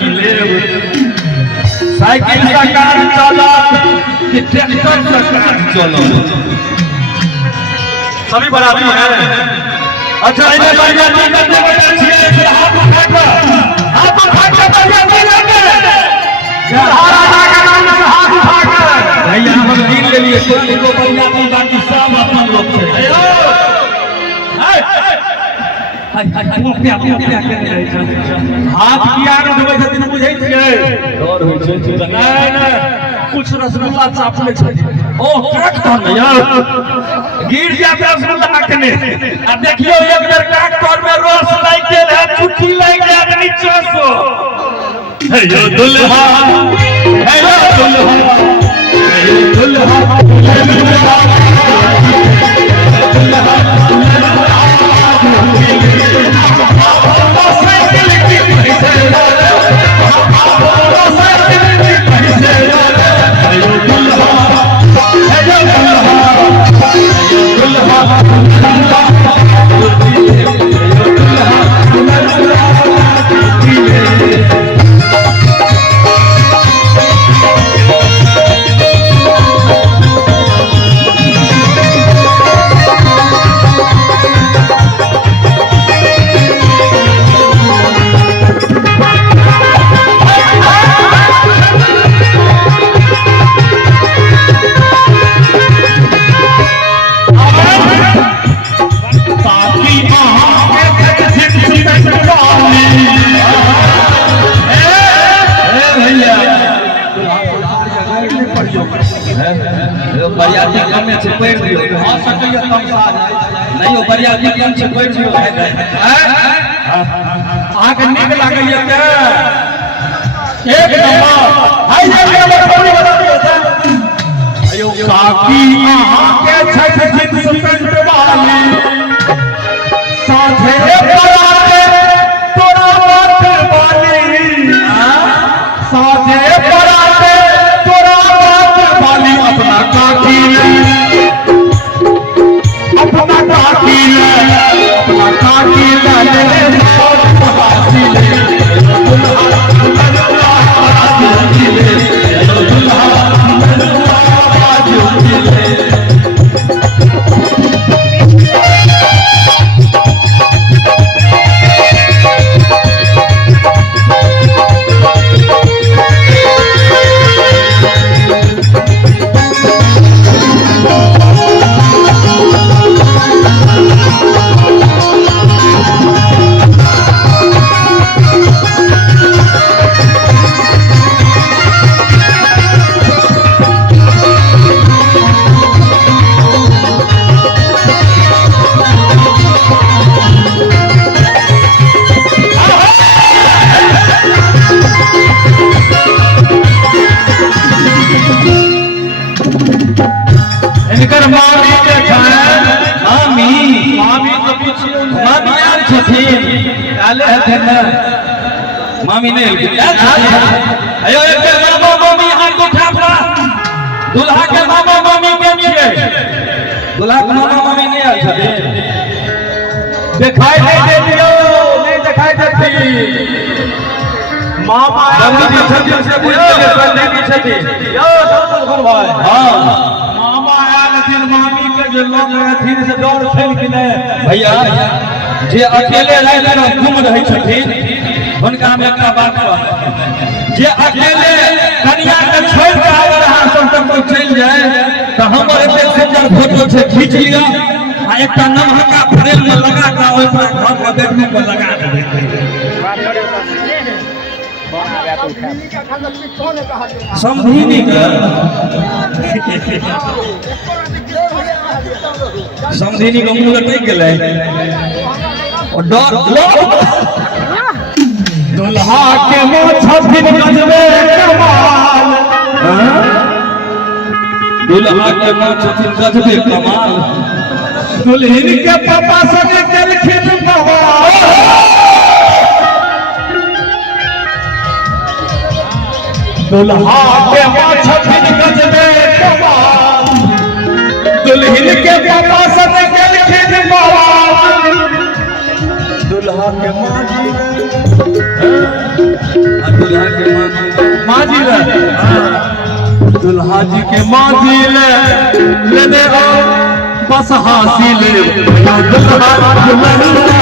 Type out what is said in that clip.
की लेव साइकिल सरकार चलत कि ट्रैक्टर सरकार चलत सभी बराबरी है। अच्छा इन्हें बढ़िया नहीं करते बता छिए हाथ उठा कर बढ़िया नहीं करते राजा का नाम से हाथ उठा कर भैया हम दिन ले लिए कोई को बढ़िया नहीं बाकी सब अपन लोग थे हाथ किया न देबै छथिन बुझै छियै डर होइ छै नहीं नहीं कुछ रसगुल्ला चाप ले छै ओ काट तो न यार गिर जात रसगुल्ला कने आ देखियो एक बेर काट तोर में रस लाग गेल है छुट्टी लाग जात नीचे सो हे यो दुल्हा हे यो दुल्हा हे यो दुल्हा बरियाती करने से पैर दियो हां सकैया तमसा नहीं हो बरियाती करने से पैर दियो आके निक लागैया के एक नंबर हाय जे कोनी बता दियो अयो काकी आहा के छठ जित सुकंठ वाली साथे पराते तोरा बात वाली साथे पराते तोरा बात वाली अपना काकी अपना काकी ले हासी ले दुल्हा इनकर मामी के मामी तो पीछे मामी यार छथिन काले हथे न मामी नहीं अयो एक बेर मामा मामी हाथ उठा पड़ा दुल्हा के मामा मामी के छिए दुल्हा के मामा मामी नहीं आल छथिन दिखाई नहीं दे दियो नहीं दिखाई देती मामा जल्दी छथिन से पूछ के जल्दी छथिन यो सुन भाई हां मामी के जो लोग रहथिन से डर छल कि नहीं भैया जे अकेले रात रात घूम रहे छथिन हुनका हम एकटा बात कहब जे अकेले कन्या के छोड़ के अगर हां सब कोई चल जाए तो हमर एते सुंदर फोटो से खींच लिया आ एकटा नमहका फ्रेम में लगा के ओइ पर घर के बेडरूम पर लगा देबे समझी का समझी का मुंह लटक गेलै और डर दुल्हा के छथिन गजबे कमाल दुल्हा के छथिन गजबे कमाल दुल्हन के पापा संग चलखिन बवाल दुल्हा के छथिन गजबे कमाल दुल्हन के पापा संग चलखिन बवाल दुल्हा के माँ माजी ले दुल्हा जी के माजी ले ले आओ बस हासिल दुल्हा दुल्हा